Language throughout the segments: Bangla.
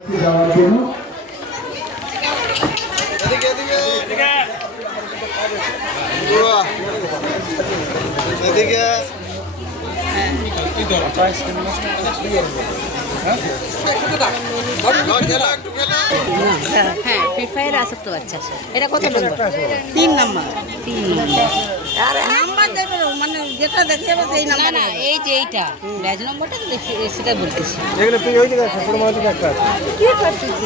যাওয়ার জন্য হ্যাঁ ফ্রি ফায়ার আসক্ত বাচ্চা। এটা কত নম্বর? 3 নম্বর। 3 নম্বর। আরে নাম্বার দেবে মানে যেটা দেখতে হবে সেই নাম্বার না, এই যে এইটা ব্যাজ নম্বরটা তো দেখি সেটা বলতেছি। এগুলো তুই ওই দিকে আছে পুরো মাঝে একটা আছে কি করছিস?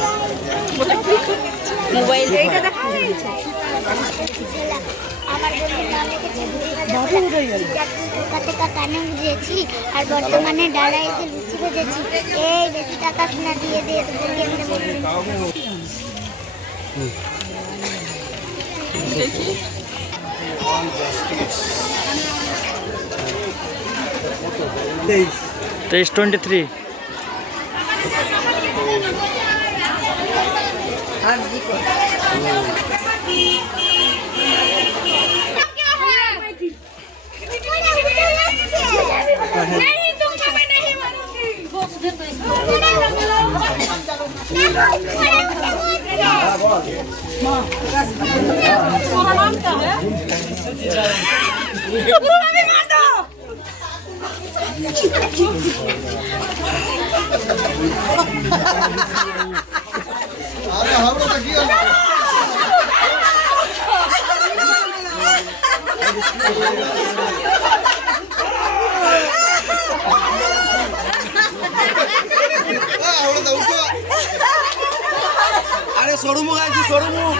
মোবাইল এইটা দেখ। কানে বুঝেছি আর বর্তমানে ডালা এসে লুচি ভেজেছি। এই বেশি টাকা না দিয়ে দিয়ে তোদের কেমনে বলবি? তেইশ 23 আর জি কো नहीं तुमको मैं नहीं मारूंगी। আরে সরুমুখ আছে সরুমুখ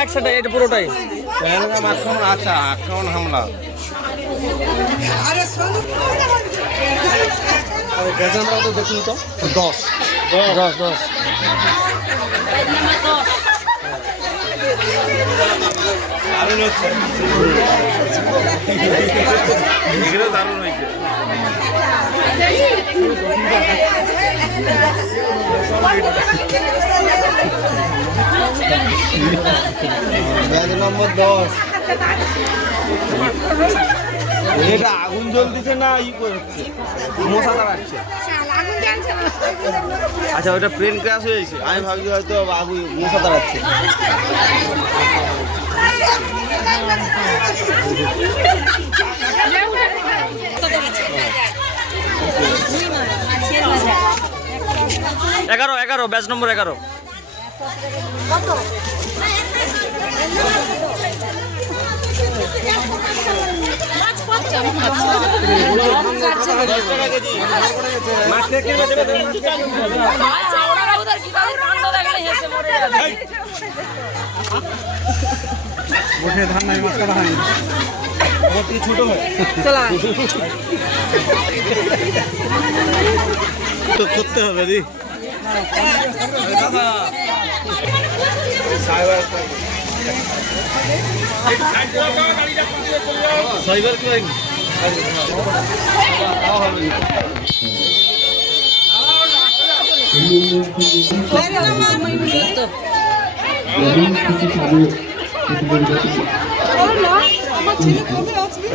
একসাথে এটা পুরোটাই पहलगाम आक्रमण अच्छा आक्रमण हमला গেজামরা তো দেখুন তো 10 দারুণ হচ্ছে এগুলো দারুণ হয়েছে ব্যাজ নম্বর 10 এটা আগুন জ্বলতেছে না ই করছে মশা দাঁড়াচ্ছে আচ্ছা ওটা প্লেন ক্র্যাশ হয়েছে আমি ভাবছি হয়তো আগুন মশা দাঁড়াচ্ছে এগারো ব্যাচ নম্বর 11 উঠে ধান নাই মাছ কাটা হয়নি ছোট হয় তো করতে হবে রে সাইবার ক্রাইম আমার ছেলে কবে আসবে?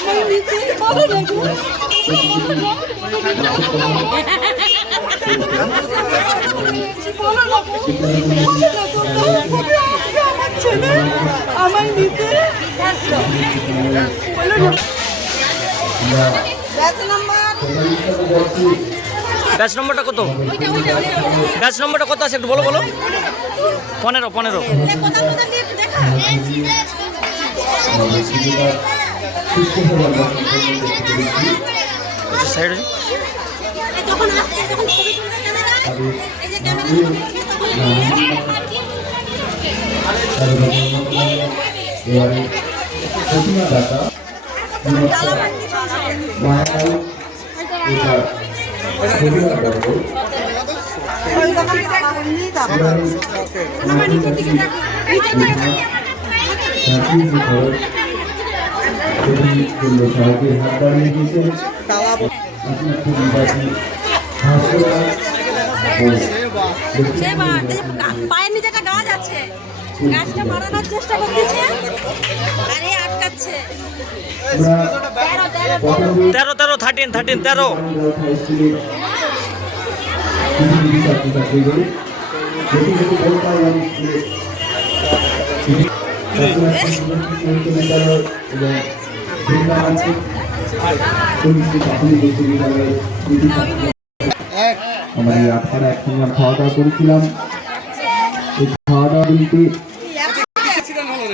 আমার নিতে ভালো লাগে। আমার ছেলে আমার নিতে ব্যাচ নম্বরটা কত ব্যাচ নম্বরটা কত আছে একটু বলো 15 সাইড পায়ের নিচে একটা গাছ আছে গাছটা মারানোর চেষ্টা করতেছে আরে আটকাচ্ছে। 13 13 13 13 13 আমরা আপনারা একসঙ্গে খাওয়া দাওয়া করেছিলাম। এই খাওয়া দাওয়াগুলিতে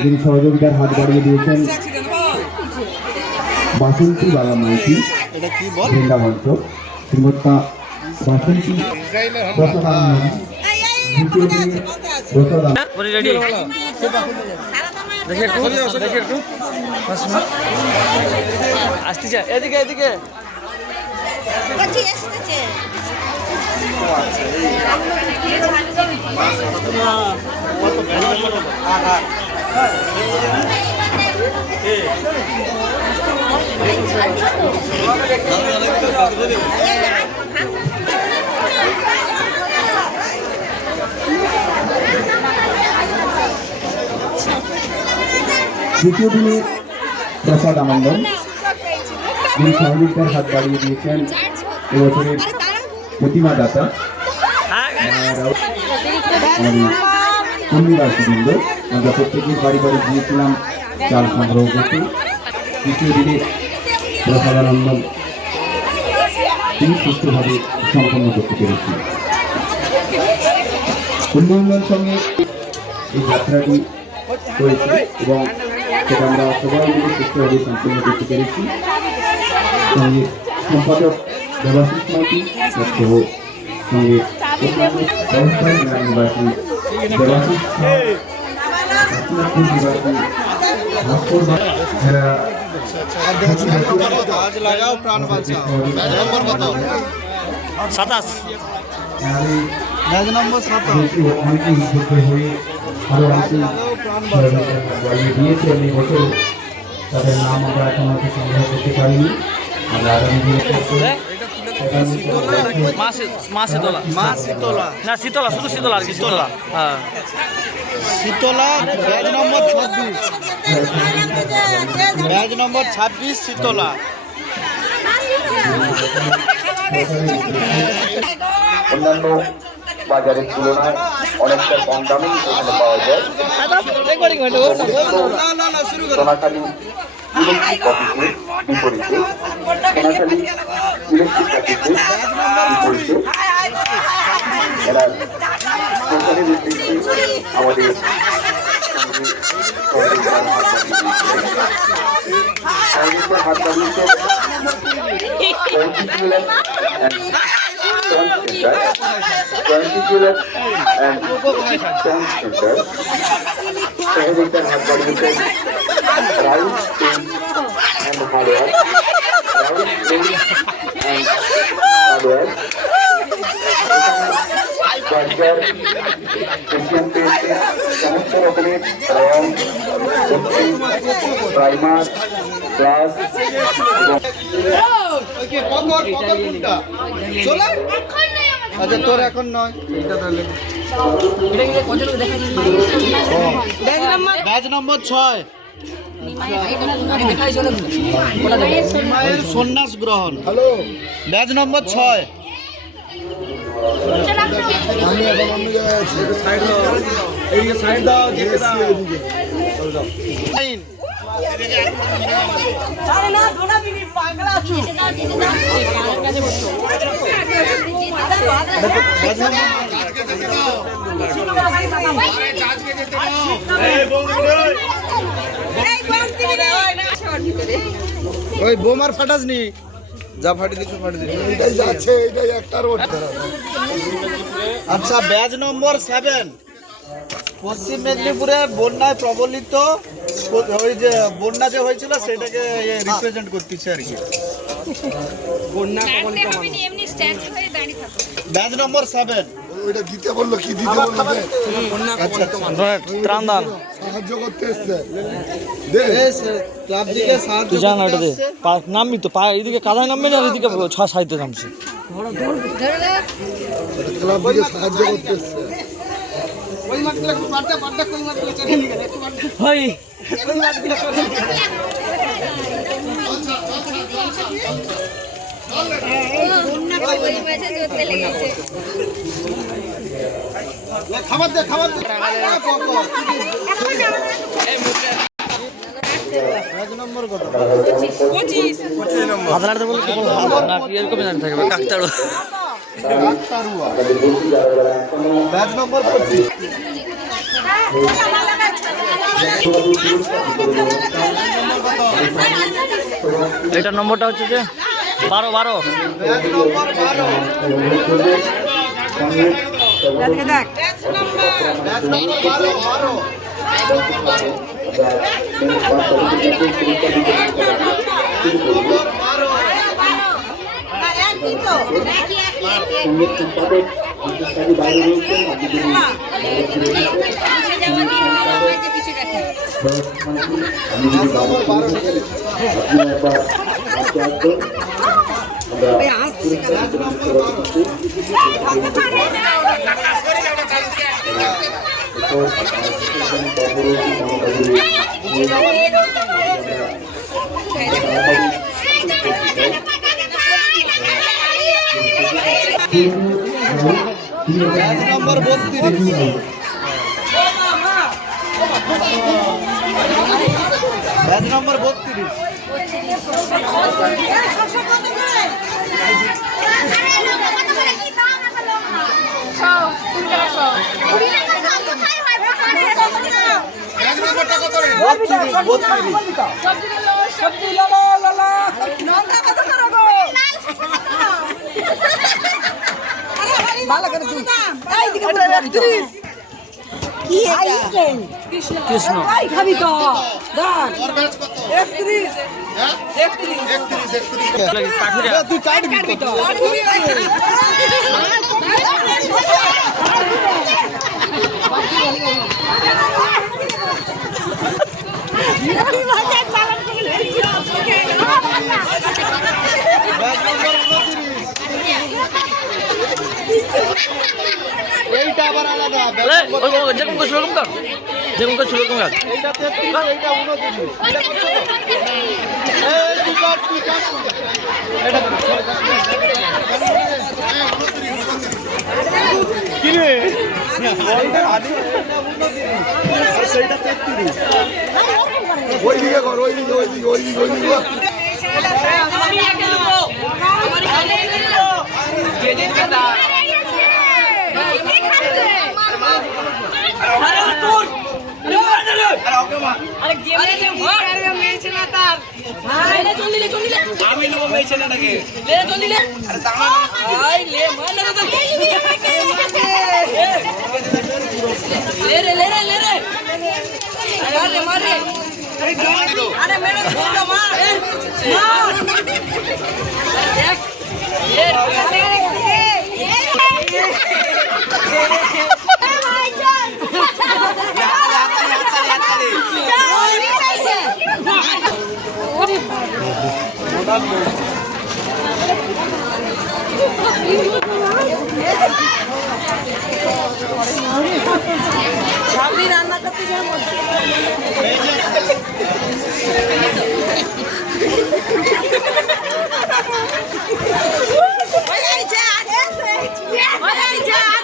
যিনি সহযোগিতার হাত বাড়িয়ে দিয়েছেন বাসন্তী বালা মাইতি বৃন্দাবন্ত শ্রীমত্তা বাসন্তী রেডি দেখে একটু দেখে একটু আসতেছে এদিকে এদিকে দ্বিতীয় দিনে প্রসাদ আমন্ত্রণ যিনি সহযোগিতার হাত বাড়িয়ে দিয়েছেন এবছরের প্রতিমা দাতা কর্মীবাসীবৃন্দ। আমরা প্রত্যেকের বাড়ি বাড়ি গিয়েছিলাম চাল সংগ্রহ করতে। তৃতীয় দিনে প্রসাদানন্দ তিনি সুস্থভাবে সম্পন্ন করতে পেরেছি। উন্নয়নের সঙ্গে এই যাত্রাটি করেছি এবং সেটা আমরা সবাই মিলে সুস্থভাবে সম্পন্ন করতে পেরেছি। সঙ্গে সম্পাদক দেবাশিস মাইতি সহ সঙ্গে গ্রামবাসী দেবাশিস লাগাও প্রাণ বাঁচাও। 27 ব্যাচ নম্বর 7 অনেকেই উপকৃত হয়ে আরও অনেকেই দিয়েছে এই বছর তাদের নাম আমরা এখন হয়তো সংগ্রহ করতে পারিনি। আমরা আগামী দিনে না শীতলা শুধু শীতলা আর কি শীতলা হ্যাঁ Shitala batch number 26 batch number 26 Shitala. অন্যান্য বাজারের তুলনায় অনেকটা কম দামে এখানে পাওয়া যায়। সোনাখালী ইলেকট্রিক অফিসের বিপরীতে সোনাখালী ইলেকট্রিক অফিসের বিপরীতে এরা সোনাখালীর উদ্দেশ্যে আমাদের হাত বাড়িয়েছে Particular and sound center. Sahajikar has produced rice, paint and hardware. Rice, paint and hardware. Burger, Asian paint, সমস্ত রকমের রং, প্রাইমার, গ্লাস আচ্ছা তোর এখন নয় এটা তাহলে ব্যাচ নম্বর 6 মায়ের সন্ন্যাস গ্রহণ। হ্যালো ব্যাচ নম্বর 6 আমি এখন অন্য জায়গায় আছি। এই সাইড দাও যেতে দাও আরে না দোনা বিবি পাগলা আছো ওই বোমার ফাটাস নি যা ফাটি দিছো ফাটি দিছো এইটাই যাচ্ছে এইটাই একটা রোড। আচ্ছা ব্যাচ নম্বর 7 পশ্চিম মেদিনীপুরের বন্যায় প্রবলিত ওই যে বন্যা যে হয়েছিল সেটাকে রিপ্রেজেন্ট করতেছে আর কি। বন্যা প্রবলিত ব্যাচ নম্বর 7 ওইটা দিতে বললো কি দিতে বললো ত্রাণ দান সাহায্য করতে এসছে ক্লাব থেকে সাহায্য তুই জান করতে ওটা দে আসছে। নামবি তো পা এদিকে কাদায় নামবি না এদিকে সাইডে নামছি ক্লাব থেকে সাহায্য করতে এসছে কই মাছ দিলে একটু বাড়তে বাড়তে কই মাছ দিলে চলে নিয়ে গেলে একটু বাড়তে ওই কই মাছ দিলে চলে নিয়ে গেলে খাবার দে রাজ নম্বর কত হাজার বলতে না কি এরকম জানি থাকবে কাকতাড়ু রাজ নম্বর 25 এটার নম্বরটা হচ্ছে যে 12 12 রাজ নম্বর 12 দেখ রাজ নম্বর 12 সঙ্গীত সম্পাদক অন্তঃসারী বাইরে রয়েছেন আপনি যদি বাইরে ফিরে এসে আমি যদি বাবা আপনি একবার আসতে আসবেন রাজ নম্বর 32 রাজ নম্বর 32 কৃষ্ণ খাবি তো কাঠুরিয়া তুই চাটবি তো রাজ নম্বর 29 এইটা আবার আলাদা যেরকম করছিল এরকম কর যেরকম করছিল এরকম কর এইটা 33 এইটা 29 এটা কত এই তুই কাট এটা কি রে এইটা আদি এটা 29 আর সেইটা 33 ওইদিকে কর ওইদিকে আমি নেবো এই ছেলেটাকে সবই রান্না করতে যাবো